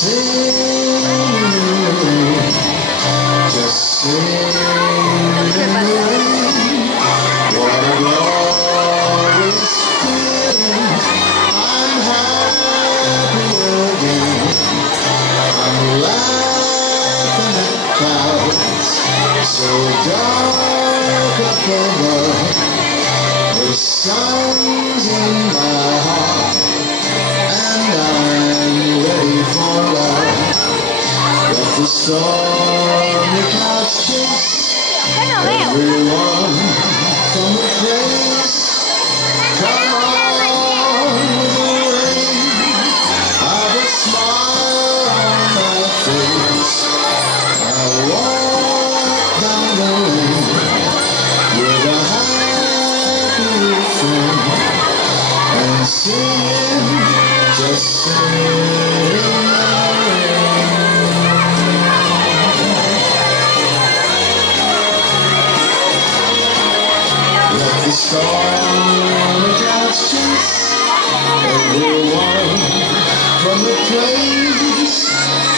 sing, just sing. What a glorious feeling. I'm happy again. I'm laughing at clouds so dark up above. The sun's in my heart, and I'm ready for love. Let the stormy clouds chase everyone from the place. Come on with the rain. I've a smile on my face. I walk down the lane with a happy refrain and singing, just singing in the rain. Let the stormy clouds chase everyone from the place.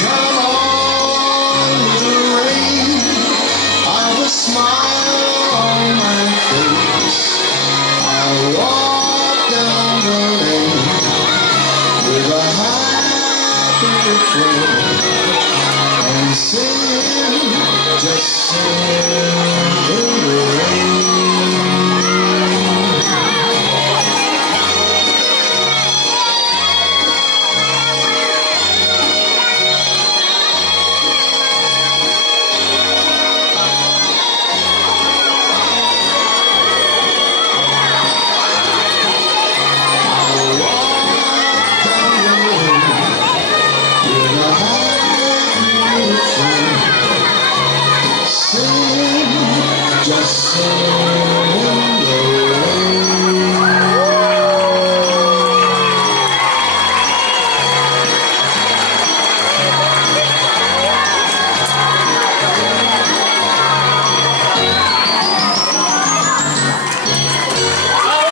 Come on with the rain. I've a smile on my face. I walk down the lane with a happy refrain and singing, just singing in the rain.